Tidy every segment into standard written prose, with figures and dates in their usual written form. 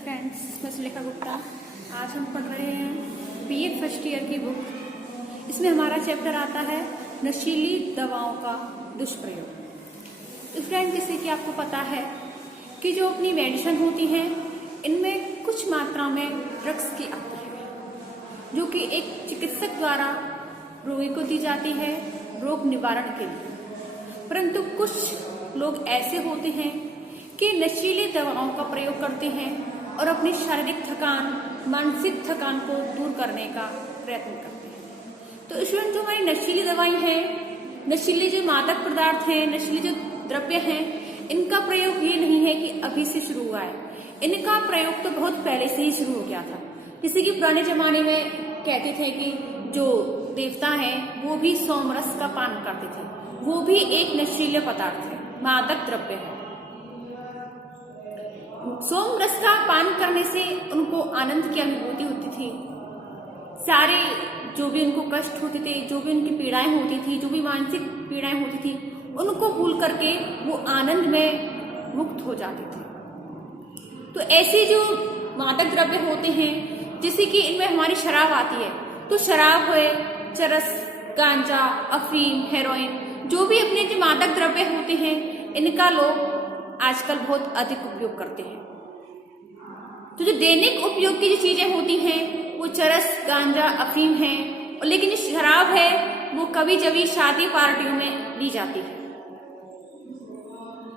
Friends, मैं सुलेखा गुप्ता। आज हम पढ़ रहे हैं बीए फर्स्ट ईयर की बुक। इसमें हमारा चैप्टर आता है नशीली दवाओं का दुष्प्रयोग। तो फ्रेंड, जैसे कि आपको पता है कि जो अपनी मेडिसिन होती हैं इनमें कुछ मात्रा में ड्रग्स की आती है, जो कि एक चिकित्सक द्वारा रोगी को दी जाती है रोग निवारण के लिए। परंतु कुछ लोग ऐसे होते हैं कि नशीली दवाओं का प्रयोग करते हैं और अपनी शारीरिक थकान, मानसिक थकान को दूर करने का प्रयत्न करते हैं। तो स्टूडेंट, जो हमारी नशीली दवाई हैं, नशीले जो मादक पदार्थ हैं, नशीले जो द्रव्य हैं, इनका प्रयोग ये नहीं है कि अभी से शुरू हुआ है। इनका प्रयोग तो बहुत पहले से ही शुरू हो गया था। जैसे कि पुराने जमाने में कहते थे कि जो देवता हैं वो भी सोमरस का पान करते थे। वो भी एक नशीले पदार्थ है, मादक द्रव्य है। सोमरस का पान करने से उनको आनंद की अनुभूति होती थी। सारे जो भी उनको कष्ट होते थे, जो भी उनकी पीड़ाएं होती थी, जो भी मानसिक पीड़ाएं होती थी, उनको भूल करके वो आनंद में मुक्त हो जाते थे। तो ऐसे जो मादक द्रव्य होते हैं, जैसे कि इनमें हमारी शराब आती है, तो शराब है, चरस, गांजा, अफीम, हेरोइन, जो भी अपने जो मादक द्रव्य होते हैं, इनका लोग आजकल बहुत अधिक उपयोग करते हैं। तो जो दैनिक उपयोग की जो चीजें होती हैं वो चरस, गांजा, अफीम है, और लेकिन जो शराब है वो कभी जभी शादी पार्टियों में ली जाती है।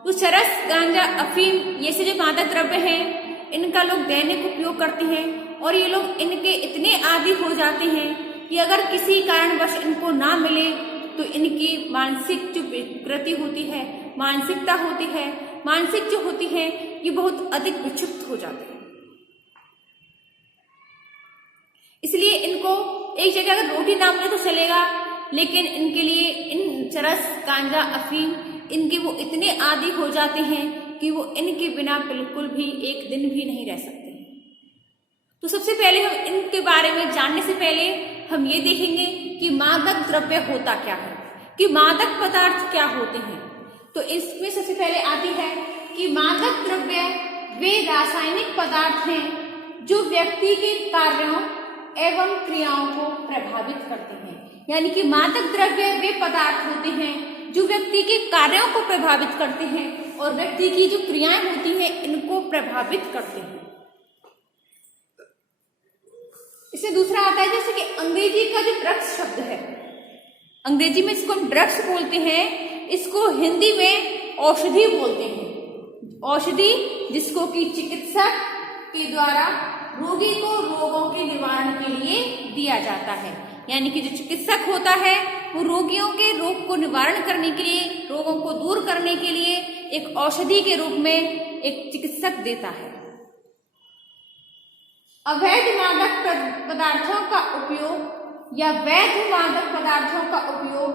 तो चरस, गांजा, अफीम ये से जो मादक द्रव्य हैं इनका लोग दैनिक उपयोग करते हैं, और ये लोग इनके इतने आदी हो जाते हैं कि अगर किसी कारणवश इनको ना मिले तो इनकी मानसिक जो विकृति होती है, मानसिकता होती है, मानसिक जो होती है, ये बहुत अधिक विक्षिप्त हो जाते हैं। इसलिए इनको एक जगह अगर रोटी ना मिले तो चलेगा, लेकिन इनके लिए इन चरस, गांजा, अफीम इनके वो इतने आदी हो जाते हैं कि वो इनके बिना बिल्कुल भी एक दिन भी नहीं रह सकते। तो सबसे पहले हम इनके बारे में जानने से पहले हम ये देखेंगे कि मादक द्रव्य होता क्या है, कि मादक पदार्थ क्या होते हैं। तो इसमें सबसे पहले आती है कि मादक द्रव्य वे रासायनिक पदार्थ हैं जो व्यक्ति के कार्यों एवं क्रियाओं को प्रभावित करते हैं। यानी कि मादक द्रव्य वे पदार्थ होते हैं जो व्यक्ति के कार्यों को प्रभावित करते हैं और व्यक्ति की जो क्रियाएं होती हैं इनको प्रभावित करते हैं। इसमें दूसरा आता है जैसे कि अंग्रेजी का जो ड्रग्स शब्द है, अंग्रेजी में इसको हम ड्रग्स बोलते हैं, इसको हिंदी में औषधि बोलते हैं। औषधि जिसको कि चिकित्सक के द्वारा रोगी को रोगों के निवारण के लिए दिया जाता है। यानी कि जो चिकित्सक होता है वो रोगियों के रोग को निवारण करने के लिए, रोगों को दूर करने के लिए एक औषधि के रूप में एक चिकित्सक देता है। अवैध मादक पदार्थों का उपयोग या वैध मादक पदार्थों का उपयोग,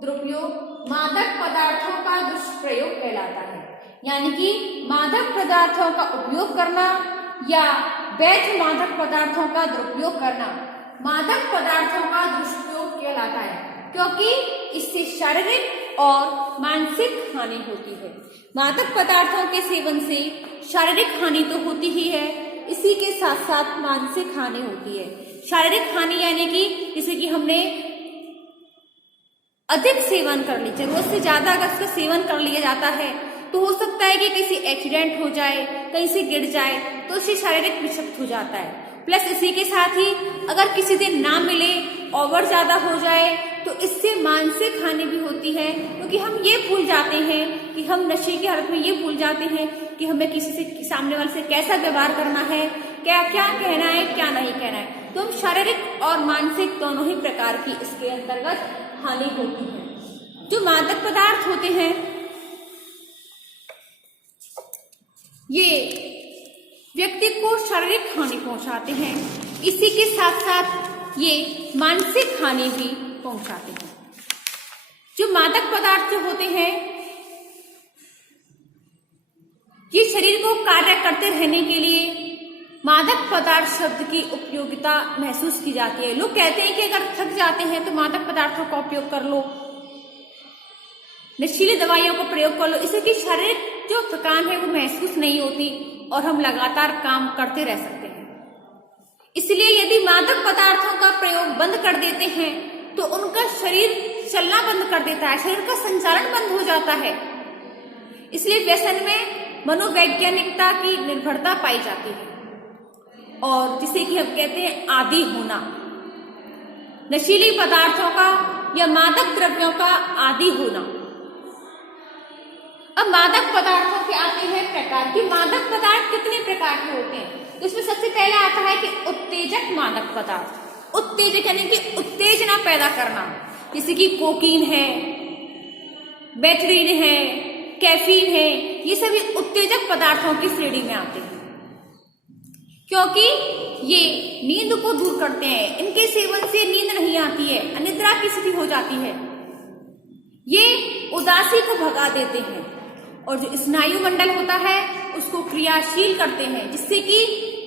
दुरुपयोग मादक पदार्थों का दुष्प्रयोग कहलाता है। यानी कि मादक पदार्थों का उपयोग करना या वैध मादक पदार्थों का दुरुपयोग करना मादक पदार्थों का दुष्प्रयोग कहलाता है, क्योंकि इससे शारीरिक और मानसिक हानि होती है। मादक पदार्थों के सेवन से शारीरिक हानि तो होती ही है, इसी के साथ साथ मानसिक हानि होती है। शारीरिक हानि यानी कि जैसे कि हमने अधिक सेवन कर ली, जरूरत से ज्यादा अगर इसका सेवन कर लिया जाता है तो हो सकता है कि किसी एक्सीडेंट हो जाए, कहीं से गिर जाए, तो उससे शारीरिक विक्षिप्त हो जाता है। प्लस इसी के साथ ही अगर किसी दिन ना मिले, ओवर ज्यादा हो जाए, तो इससे मानसिक हानि भी होती है, क्योंकि हम ये भूल जाते हैं कि हम नशे की हालत में ये भूल जाते हैं कि हमें किसी से, सामने वाले से कैसा व्यवहार करना है, क्या क्या कहना है, क्या नहीं कहना है। तो हम शारीरिक और मानसिक दोनों ही प्रकार की इसके अंतर्गत हानि होती है। जो मादक पदार्थ होते हैं ये व्यक्ति को शारीरिक हानि पहुंचाते हैं, इसी के साथ साथ ये मानसिक हानि भी पहुंचाते हैं। जो मादक पदार्थ जो होते हैं ये शरीर को कार्य करते रहने के लिए मादक पदार्थ शब्द की उपयोगिता महसूस की जाती है। लोग कहते हैं कि अगर थक जाते हैं तो मादक पदार्थों का उपयोग कर लो, नशीली दवाइयों का प्रयोग कर लो, इससे कि शारीरिक जो थकान है वो महसूस नहीं होती और हम लगातार काम करते रह सकते हैं। इसलिए यदि मादक पदार्थों का प्रयोग बंद कर देते हैं तो उनका शरीर चलना बंद कर देता है, शरीर का संचालन बंद हो जाता है। इसलिए व्यसन में मनोवैज्ञानिकता की निर्भरता पाई जाती है और जिसे कि हम कहते हैं आदी होना, नशीली पदार्थों का या मादक द्रव्यों का आदी होना। अब मादक पदार्थों के आते हैं प्रकार कि मादक पदार्थ कितने प्रकार के होते हैं। तो इसमें सबसे पहले आता है कि उत्तेजक मादक पदार्थ। उत्तेजक यानी कि उत्तेजना पैदा करना, जैसे कि कोकीन है, बेटरीन है, कैफीन है, ये सभी उत्तेजक पदार्थों की श्रेणी में आते हैं क्योंकि ये नींद को दूर करते हैं। इनके सेवन से नींद नहीं आती है, अनिद्रा की स्थिति हो जाती है। ये उदासी को भगा देते हैं और जो स्नायु मंडल होता है उसको क्रियाशील करते हैं, जिससे कि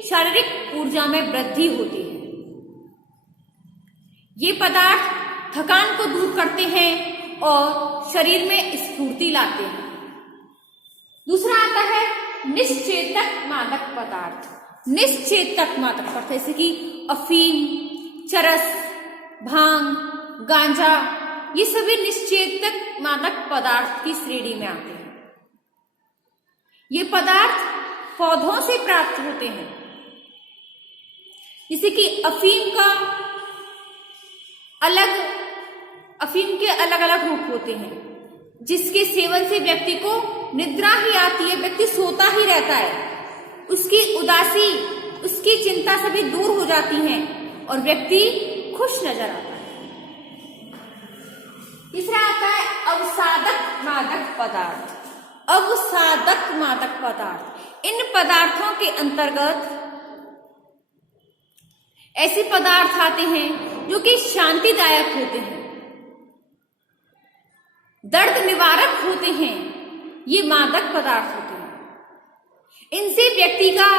शारीरिक ऊर्जा में वृद्धि होती है। ये पदार्थ थकान को दूर करते हैं और शरीर में स्फूर्ति लाते हैं। दूसरा आता है निश्चेतक मादक पदार्थ। निश्चेतक मादक पदार्थ जैसे कि अफीम, चरस, भांग, गांजा, ये सभी निश्चेतक मादक पदार्थ की श्रेणी में आते हैं। ये पदार्थ पौधों से प्राप्त होते हैं, जैसे कि अफीम के अलग अलग रूप होते हैं, जिसके सेवन से व्यक्ति को निद्रा ही आती है, व्यक्ति सोता ही रहता है, उसकी उदासी, उसकी चिंता सभी दूर हो जाती हैं और व्यक्ति खुश नजर आता है। तीसरा आता है अवसादक मादक पदार्थ। अवसादक मादक पदार्थ, इन पदार्थों के अंतर्गत ऐसे पदार्थ आते हैं जो कि शांतिदायक होते हैं, दर्द निवारक होते हैं, ये मादक पदार्थ होते हैं। इनसे व्यक्ति का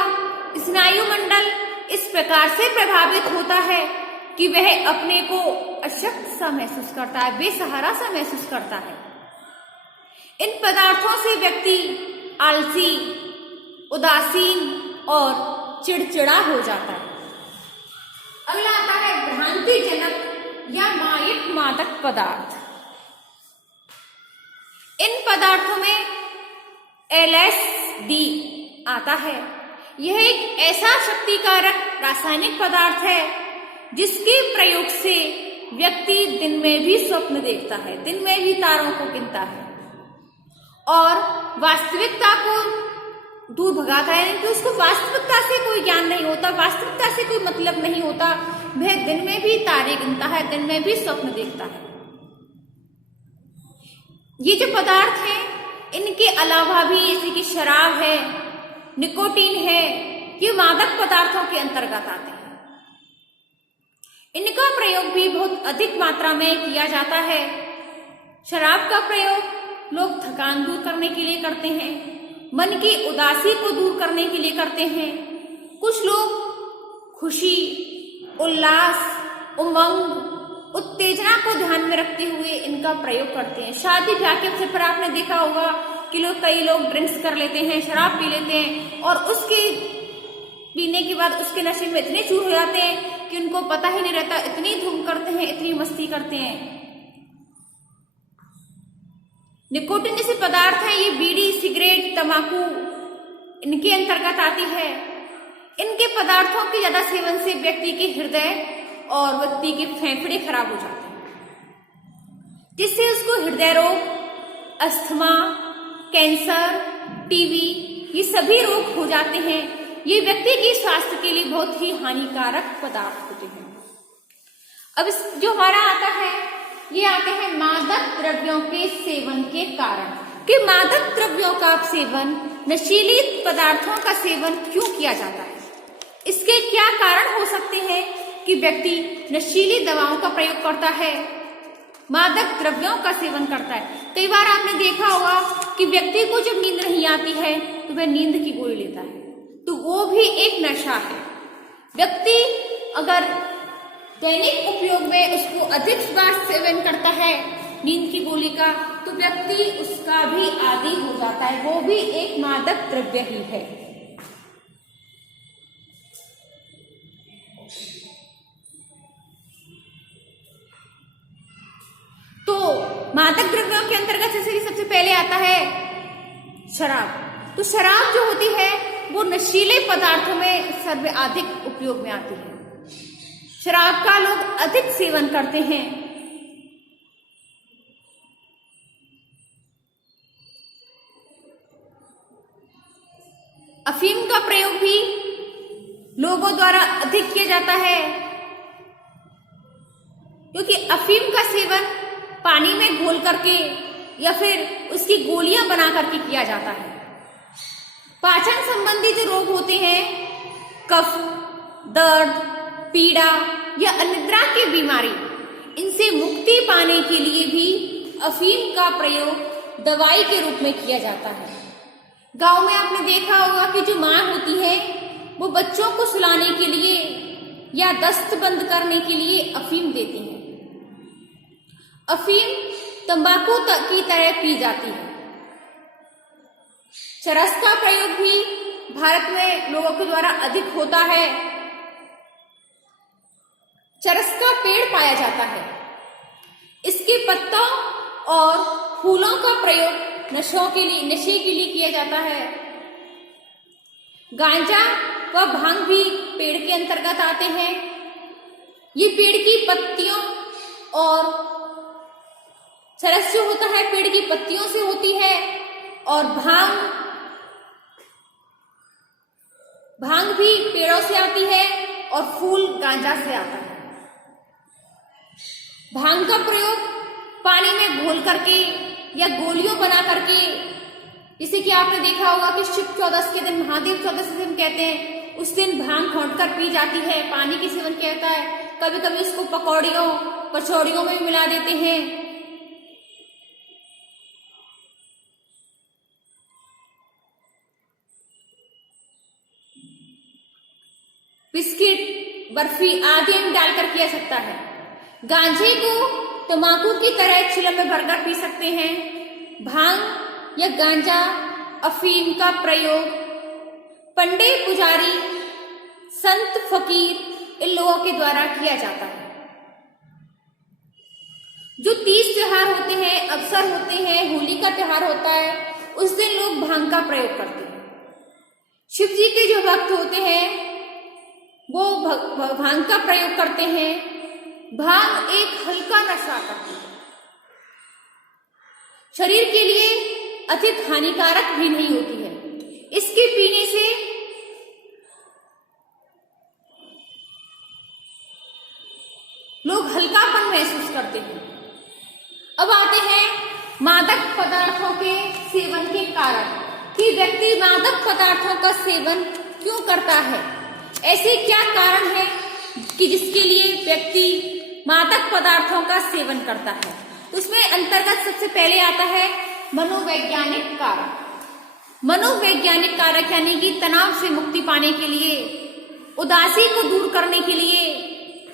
स्नायु मंडल इस प्रकार से प्रभावित होता है कि वह अपने को अशक्त सा महसूस करता है, बेसहारा सा महसूस करता है। इन पदार्थों से व्यक्ति आलसी, उदासीन और चिड़चिड़ा हो जाता है। अगला आता है भ्रांतिजनक या मायक मादक पदार्थ। इन पदार्थों में LSD आता है। यह एक ऐसा शक्तिकारक रासायनिक पदार्थ है जिसके प्रयोग से व्यक्ति दिन में भी स्वप्न देखता है, दिन में भी तारों को गिनता है और वास्तविकता को दूर भगाता है। यानी कि उसको वास्तविकता से कोई ज्ञान नहीं होता, वास्तविकता से कोई मतलब नहीं होता, वह दिन में भी तारे गिनता है, दिन में भी स्वप्न देखता है। ये जो पदार्थ हैं, इनके अलावा भी जैसे कि शराब है, निकोटीन है, ये मादक पदार्थों के अंतर्गत आते हैं। इनका प्रयोग भी बहुत अधिक मात्रा में किया जाता है। शराब का प्रयोग लोग थकान दूर करने के लिए करते हैं, मन की उदासी को दूर करने के लिए करते हैं। कुछ लोग खुशी, उल्लास, उमंग, उत्तेजना को ध्यान में रखते हुए इनका प्रयोग करते हैं। शादी ब्याह के अवसर पर आपने देखा होगा कि कई लोग ड्रिंक्स कर लेते हैं, शराब पी लेते हैं और उसके पीने के बाद उसके नशे में इतने चूर हो जाते हैं कि उनको पता ही नहीं रहता, इतनी धूम करते हैं, इतनी मस्ती करते हैं। निकोटीन जैसे पदार्थ है, ये बीड़ी, सिगरेट, तंबाकू इनके अंतर्गत आती है। इनके पदार्थों के ज्यादा सेवन से व्यक्ति के हृदय और व्यक्ति के फेफड़े खराब हो जाते हैं, जिससे उसको हृदय रोग, अस्थमा, कैंसर, टीबी, ये सभी रोग हो जाते हैं। ये व्यक्ति के स्वास्थ्य के लिए बहुत ही हानिकारक पदार्थ होते हैं। अब जो हमारा आता है, ये आते हैं मादक द्रव्यों के सेवन के कारण कि मादक द्रव्यों का सेवन, नशीली पदार्थों का सेवन क्यों किया जाता है, इसके क्या कारण हो सकते हैं कि व्यक्ति नशीली दवाओं का प्रयोग करता है, मादक द्रव्यों का सेवन करता है। कई बार आपने देखा होगा कि व्यक्ति को जब नींद नहीं आती है तो वह नींद की गोली लेता है, तो वो भी एक नशा है। व्यक्ति अगर दैनिक उपयोग में उसको अधिक बार सेवन करता है नींद की गोली का, तो व्यक्ति उसका भी आदी हो जाता है, वो भी एक मादक द्रव्य ही है। तो मादक द्रव्यों के अंतर्गत जैसे सबसे पहले आता है शराब। तो शराब जो होती है वो नशीले पदार्थों में सर्वाधिक उपयोग में आती है। शराब का लोग अधिक सेवन करते हैं। अफीम का प्रयोग भी लोगों द्वारा अधिक किया जाता है, क्योंकि अफीम का सेवन पानी में घोल करके या फिर उसकी गोलियां बना करके किया जाता है। पाचन संबंधी जो रोग होते हैं, कफ, दर्द, पीड़ा या अनिद्रा की बीमारी, इनसे मुक्ति पाने के लिए भी अफीम का प्रयोग दवाई के रूप में किया जाता है। गांव में आपने देखा होगा कि जो माँ होती है वो बच्चों को सुलाने के लिए या दस्त बंद करने के लिए अफीम देती है। अफीम तंबाकू की तरह पी जाती है। चरस का प्रयोग भी भारत में लोगों के द्वारा अधिक होता है। चरस का पेड़ पाया जाता है। इसके पत्तों और फूलों का प्रयोग नशे के लिए किया जाता है। गांजा व भांग भी पेड़ के अंतर्गत आते हैं। ये पेड़ की पत्तियों और चरस जो होता है पेड़ की पत्तियों से होती है, और भांग भी पेड़ों से आती है और फूल गांजा से आता है। भांग का प्रयोग पानी में घोल करके या गोलियों बना करके, जैसे कि आपने देखा होगा कि शिव चौदस के दिन, महादेव चौदस के दिन कहते हैं, उस दिन भांग घोंट कर पी जाती है, पानी के सेवन किया जाता है। कभी कभी उसको पकौड़ियों कचौड़ियों में भी मिला देते हैं। बिस्किट, बर्फी आदि में डालकर किया सकता है। गांजे को तंबाकू की तरह चिलम में भरकर पी सकते हैं। भांग या गांजा, अफीम का प्रयोग पंडित, पुजारी, संत, फकीर इन लोगों के द्वारा किया जाता है। जो तीज त्योहार होते हैं, अवसर होते हैं, होली का त्योहार होता है, उस दिन लोग भांग का प्रयोग करते हैं। शिव जी के जो भक्त होते हैं वो भांग का प्रयोग करते हैं। भांग एक हल्का नशा करती है, शरीर के लिए अधिक हानिकारक भी नहीं होती है। इसके पीने से लोग हल्कापन महसूस करते हैं। अब आते हैं मादक पदार्थों के सेवन के कारण, कि व्यक्ति मादक पदार्थों का सेवन क्यों करता है। ऐसे क्या कारण है कि जिसके लिए व्यक्ति मादक पदार्थों का सेवन करता है। तो उसमें अंतर्गत सबसे पहले आता है मनोवैज्ञानिक कारक। मनोवैज्ञानिक कारक यानी कि तनाव से मुक्ति पाने के लिए, उदासी को दूर करने के लिए,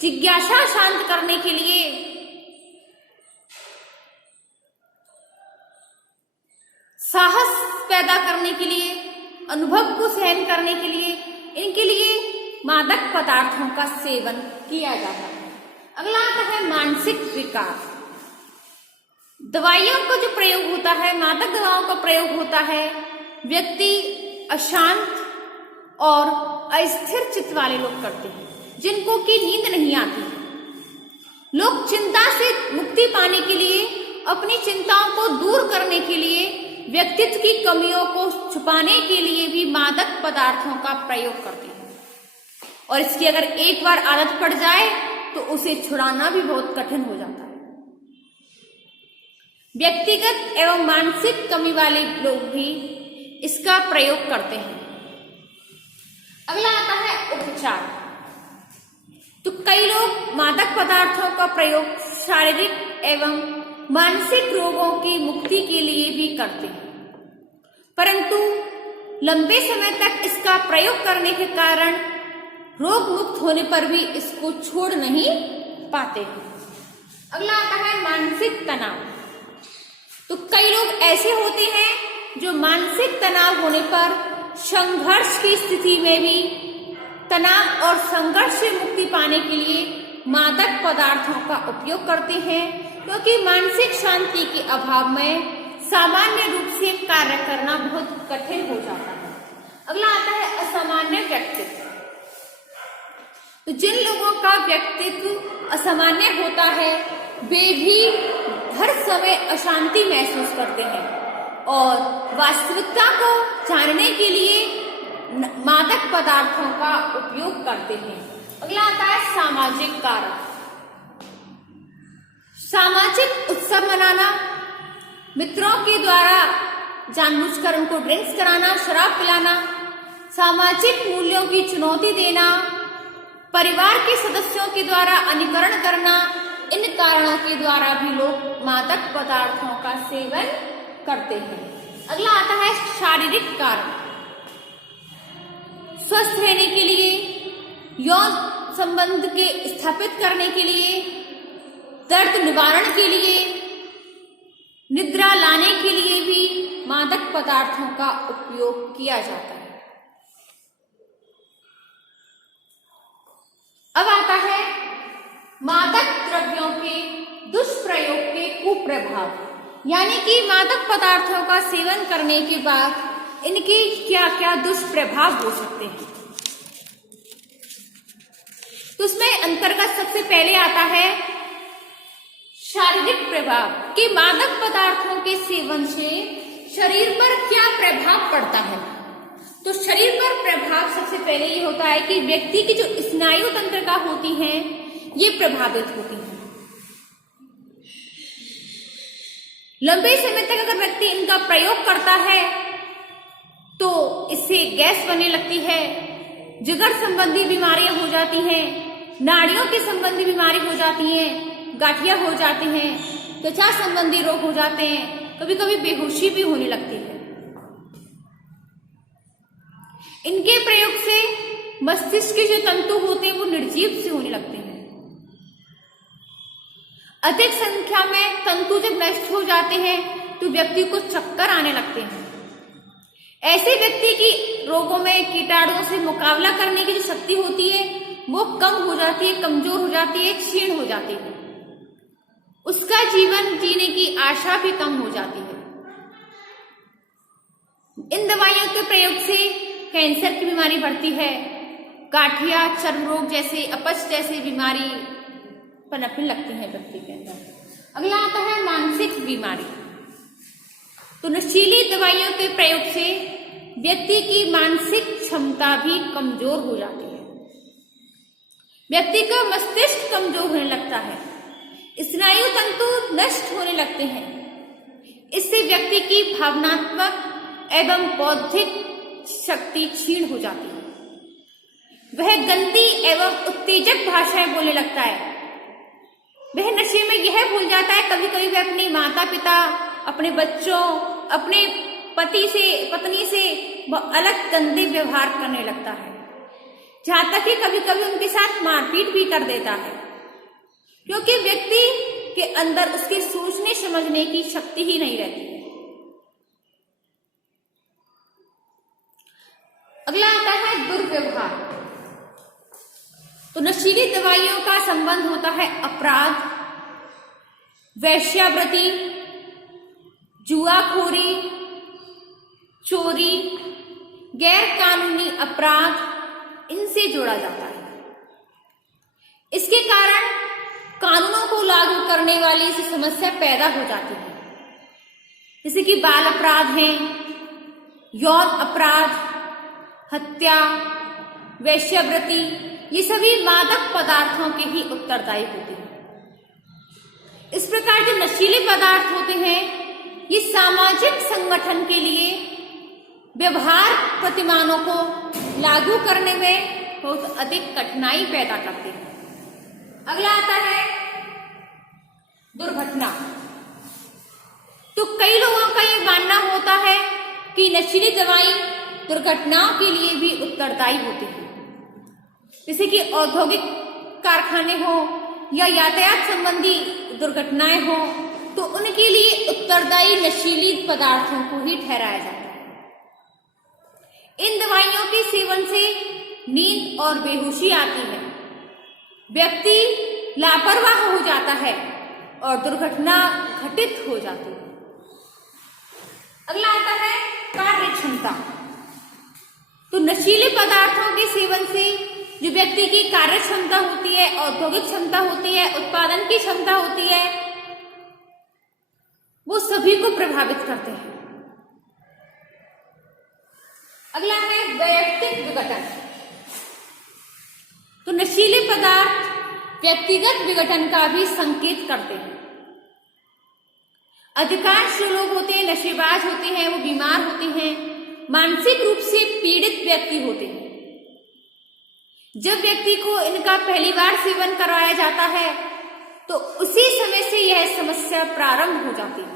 जिज्ञासा शांत करने के लिए, साहस पैदा करने के लिए, अनुभव को सहन करने के लिए, इनके लिए मादक पदार्थों का सेवन किया जाता है। अगला आता है मानसिक विकार। दवाइयों का जो प्रयोग होता है, मादक दवाओं का प्रयोग होता है, व्यक्ति अशांत और अस्थिर चित्त वाले लोग करते हैं, जिनको की नींद नहीं आती है। लोग चिंता से मुक्ति पाने के लिए, अपनी चिंताओं को दूर करने के लिए, व्यक्तित्व की कमियों को छुपाने के लिए भी मादक पदार्थों का प्रयोग करते हैं। और इसकी अगर एक बार आदत पड़ जाए तो उसे छुड़ाना भी बहुत कठिन हो जाता है। व्यक्तिगत एवं मानसिक कमी वाले लोग भी इसका प्रयोग करते हैं। अगला आता है उपचार। तो कई लोग मादक पदार्थों का प्रयोग शारीरिक एवं मानसिक रोगों की मुक्ति के लिए भी करते हैं, परंतु लंबे समय तक इसका प्रयोग करने के कारण रोग मुक्त होने पर भी इसको छोड़ नहीं पाते हैं। अगला आता है मानसिक तनाव। तो कई लोग ऐसे होते हैं जो मानसिक तनाव होने पर संघर्ष की स्थिति में भी तनाव और संघर्ष से मुक्ति पाने के लिए मादक पदार्थों का उपयोग करते हैं। क्योंकि मानसिक शांति के अभाव में सामान्य रूप से कार्य करना बहुत कठिन हो जाता है। अगला आता है असामान्य व्यक्तित्व। तो जिन लोगों का व्यक्तित्व असामान्य होता है वे भी हर समय अशांति महसूस करते हैं और वास्तविकता को जानने के लिए मादक पदार्थों का उपयोग करते हैं। अगला आता है सामाजिक कारक। सामाजिक उत्सव मनाना, मित्रों के द्वारा जानबूझकर उनको ड्रिंक्स कराना, शराब पिलाना, सामाजिक मूल्यों की चुनौती देना, परिवार के सदस्यों के द्वारा अनुकरण करना, इन कारणों के द्वारा भी लोग मादक पदार्थों का सेवन करते हैं। अगला आता है शारीरिक कारण। स्वस्थ रहने के लिए, यौन संबंध के स्थापित करने के लिए, दर्द निवारण के लिए, निद्रा लाने के लिए भी मादक पदार्थों का उपयोग किया जाता है। अब आता है मादक द्रव्यों के दुष्प्रयोग के कुप्रभाव, यानी कि मादक पदार्थों का सेवन करने के बाद इनके क्या क्या दुष्प्रभाव हो सकते हैं। तो उसमें अंतर्गत सबसे पहले आता है शारीरिक प्रभाव कि मादक पदार्थों के सेवन से शरीर पर क्या प्रभाव पड़ता है। तो शरीर पर प्रभाव सबसे पहले ये होता है कि व्यक्ति की जो स्नायु तंत्रिका होती है ये प्रभावित होती है। लंबे समय तक अगर व्यक्ति इनका प्रयोग करता है तो इससे गैस बनने लगती है, जिगर संबंधी बीमारियां हो जाती हैं, नाड़ियों के संबंधी बीमारी हो जाती है, गांठिया हो जाते हैं, त्वचा संबंधी रोग हो जाते हैं, कभी कभी बेहोशी भी होने लगती है। इनके प्रयोग से मस्तिष्क के जो तंतु होते हैं वो निर्जीव से होने लगते हैं। अधिक संख्या में तंतु जब नष्ट हो जाते हैं तो व्यक्ति को चक्कर आने लगते हैं। ऐसे व्यक्ति की रोगों में कीटाणुओं से मुकाबला करने की जो शक्ति होती है वो कम हो जाती है, कमजोर हो जाती है, क्षीण हो जाती है। उसका जीवन जीने की आशा भी कम हो जाती है। इन दवाइयों के प्रयोग से कैंसर की बीमारी बढ़ती है, गांठिया, चर्म रोग जैसे, अपच जैसी बीमारी पनपने लगती है व्यक्ति के अंदर। अगला आता है मानसिक बीमारी। तो नशीली दवाइयों के प्रयोग से व्यक्ति की मानसिक क्षमता भी कमजोर हो जाती है। व्यक्ति का मस्तिष्क कमजोर होने लगता है, स्नायु तंतु नष्ट होने लगते हैं। इससे व्यक्ति की भावनात्मक एवं बौद्धिक शक्ति क्षीण हो जाती है। वह गंदी एवं उत्तेजक भाषाएं बोलने लगता है। वह नशे में यह भूल जाता है, कभी कभी वह अपने माता पिता, अपने बच्चों, अपने पति से, पत्नी से अलग गंदे व्यवहार करने लगता है, जहां तक कि कभी कभी उनके साथ मारपीट भी कर देता है, क्योंकि व्यक्ति के अंदर उसके सोचने समझने की शक्ति ही नहीं रहती है। अगला आता है दुर्व्यवहार। तो नशीली दवाइयों का संबंध होता है अपराध, वेश्यावृत्ति, जुआखोरी, चोरी, गैर कानूनी अपराध, इनसे जोड़ा जाता है। इसके कारण कानूनों को लागू करने वाली ऐसी समस्या पैदा हो जाती है, जैसे कि बाल अपराध हैं, यौन अपराध, हत्या, वेश्यावृत्ति, ये सभी मादक पदार्थों के ही उत्तरदायी होते हैं। इस प्रकार जो नशीले पदार्थ होते हैं ये सामाजिक संगठन के लिए व्यवहार प्रतिमानों को लागू करने में बहुत अधिक कठिनाई पैदा करते हैं। अगला आता है दुर्घटना। तो कई लोगों का ये मानना होता है कि नशीली दवाई दुर्घटनाओं के लिए भी उत्तरदायी होती है, जैसे कि औद्योगिक कारखाने हो या यातायात संबंधी दुर्घटनाएं हो, तो उनके लिए उत्तरदायी नशीली पदार्थों को ही ठहराया जाता है। इन दवाइयों के सेवन से नींद और बेहोशी आती है, व्यक्ति लापरवाह हो जाता है और दुर्घटना घटित हो जाती है। अगला आता है कार्य क्षमता। तो नशीले पदार्थों के सेवन से जो व्यक्ति की कार्य क्षमता होती है, औद्योगिक क्षमता होती है, उत्पादन की क्षमता होती है, वो सभी को प्रभावित करते हैं। अगला है वैयक्तिक विघटन। तो नशीले पदार्थ व्यक्तिगत विघटन का भी संकेत करते हैं। अधिकांश जो लोग होते हैं नशेबाज होते हैं, वो बीमार होते हैं, मानसिक रूप से पीड़ित व्यक्ति होते हैं। जब व्यक्ति को इनका पहली बार सेवन करवाया जाता है तो उसी समय से यह समस्या प्रारंभ हो जाती है,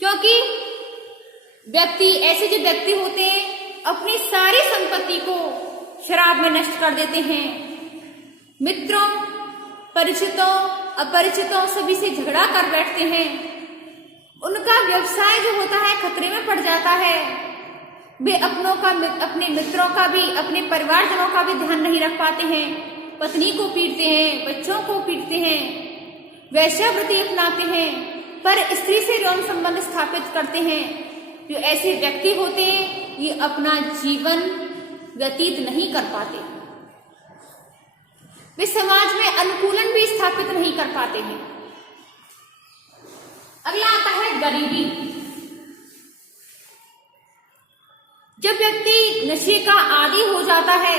क्योंकि ऐसे जो व्यक्ति होते हैं अपनी सारी संपत्ति को शराब में नष्ट कर देते हैं। मित्रों, परिचितों, अपरिचितों सभी से झगड़ा कर बैठते हैं। उनका व्यवसाय जो होता है खतरे में पड़ जाता है। वे अपने मित्रों का भी, अपने परिवारजनों का भी ध्यान नहीं रख पाते हैं। पत्नी को पीटते हैं, बच्चों को पीटते हैं, वेश्यावृत्ति अपनाते हैं, पर स्त्री से यौन संबंध स्थापित करते हैं। जो ऐसे व्यक्ति होते हैं ये अपना जीवन व्यतीत नहीं कर पाते, वे समाज में अनुकूलन भी स्थापित नहीं कर पाते हैं। अगला आता है गरीबी। जब व्यक्ति नशे का आदी हो जाता है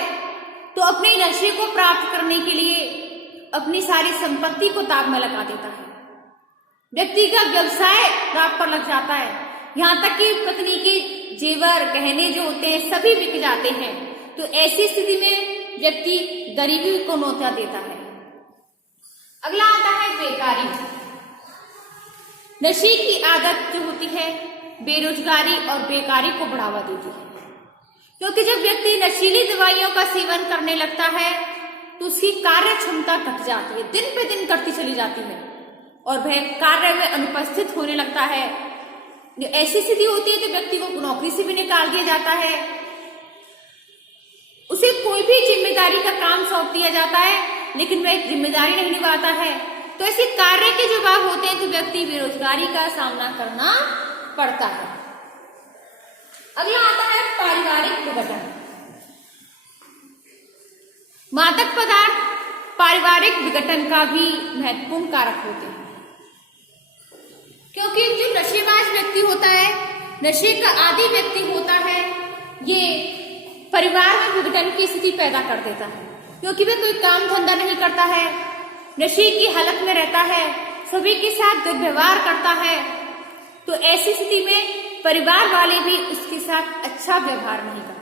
तो अपने नशे को प्राप्त करने के लिए अपनी सारी संपत्ति को दांव में लगा देता है। व्यक्ति का व्यवसाय दांव पर लग जाता है, यहाँ तक कि पत्नी के जेवर गहने जो होते हैं सभी बिक जाते हैं। तो ऐसी स्थिति में व्यक्ति गरीबी को न्योता देता है। अगला आता है बेकारी। नशे की आदत जो होती है बेरोजगारी और बेकारी को बढ़ावा देती है, क्योंकि जब व्यक्ति नशीली दवाइयों का सेवन करने लगता है तो उसकी कार्य क्षमता घट जाती है, दिन पे दिन घटती चली जाती है और वह कार्य में अनुपस्थित होने लगता है। ऐसी स्थिति होती है तो व्यक्ति को नौकरी से भी निकाल दिया जाता है, उसे कोई भी जिम्मेदारी का काम सौंप दिया जाता है लेकिन वह जिम्मेदारी नहीं निभाता है। तो ऐसे कार्य के जो भाग होते हैं तो व्यक्ति बेरोजगारी का सामना करना पड़ता है। अगला आता है पारिवारिक विघटन। मादक पदार्थ पारिवारिक विघटन का भी महत्वपूर्ण कारक होते हैं, क्योंकि जो नशेबाज व्यक्ति होता है, नशे का आदी व्यक्ति होता है, ये परिवार में विघटन की स्थिति पैदा कर देता है, क्योंकि वह कोई काम धंधा नहीं करता है, नशे की हालत में रहता है, सभी के साथ दुर्व्यवहार करता है। तो ऐसी स्थिति में परिवार वाले भी उसके साथ अच्छा व्यवहार नहीं करते।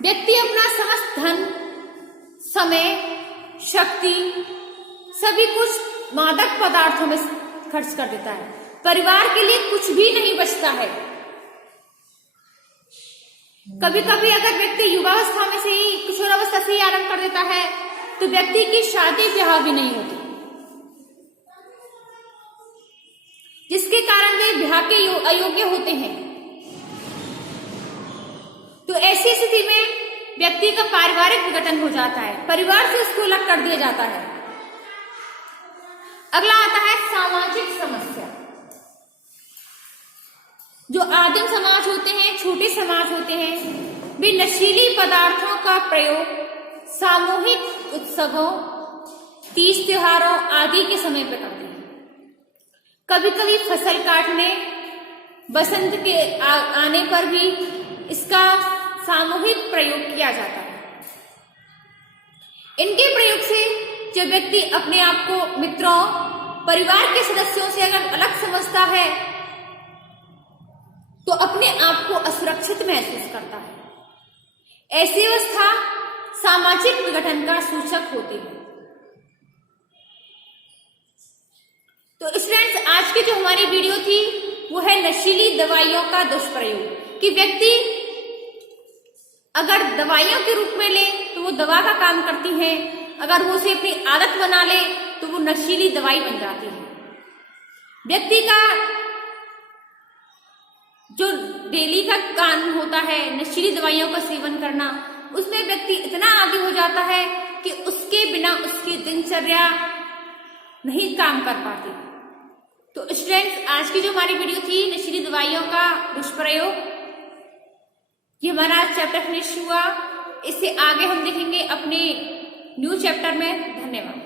व्यक्ति अपना समस्त धन, समय, शक्ति सभी कुछ मादक पदार्थों में खर्च कर देता है, परिवार के लिए कुछ भी नहीं बचता है। कभी कभी अगर व्यक्ति युवावस्था में से ही, किशोरावस्था से ही आरंभ कर देता है तो व्यक्ति की शादी ब्याह भी नहीं होती, जिसके कारण वे ब्याह के अयोग्य होते हैं। तो ऐसी स्थिति में व्यक्ति का पारिवारिक विघटन हो जाता है, परिवार से उसको अलग कर दिया जाता है। अगला आता है सामाजिक समस्या। जो आदिम समाज होते हैं, छोटे समाज होते हैं, वे नशीली पदार्थों का प्रयोग सामूहिक उत्सवों, तीज त्योहारों आदि के समय पर करते हैं। कभी कभी फसल काटने, बसंत के आने पर भी इसका सामूहिक प्रयोग किया जाता है। इनके प्रयोग से जब व्यक्ति अपने आप को मित्रों, परिवार के सदस्यों से अगर अलग समझता है तो अपने आप को असुरक्षित महसूस करता है। ऐसी अवस्था सामाजिक विघटन का सूचक होती है। तो स्टूडेंट्स, आज की जो हमारी वीडियो थी वो है नशीली दवाइयों का दुष्प्रयोग, कि व्यक्ति अगर दवाइयों के रूप में ले तो वो दवा का काम करती है, अगर वो उसे अपनी आदत बना ले तो वो नशीली दवाई बन जाती है। व्यक्ति का जो डेली का काम होता है नशीली दवाइयों का सेवन करना, उसमें व्यक्ति इतना आदी हो जाता है कि उसके उसकी दिनचर्या नहीं काम कर पाती। तो स्टूडेंट्स, आज की जो हमारी वीडियो थी नशीली दवाइयों का दुष्प्रयोग, ये हमारा चैप्टर फिनिश हुआ। इससे आगे हम देखेंगे अपने न्यू चैप्टर में। धन्यवाद।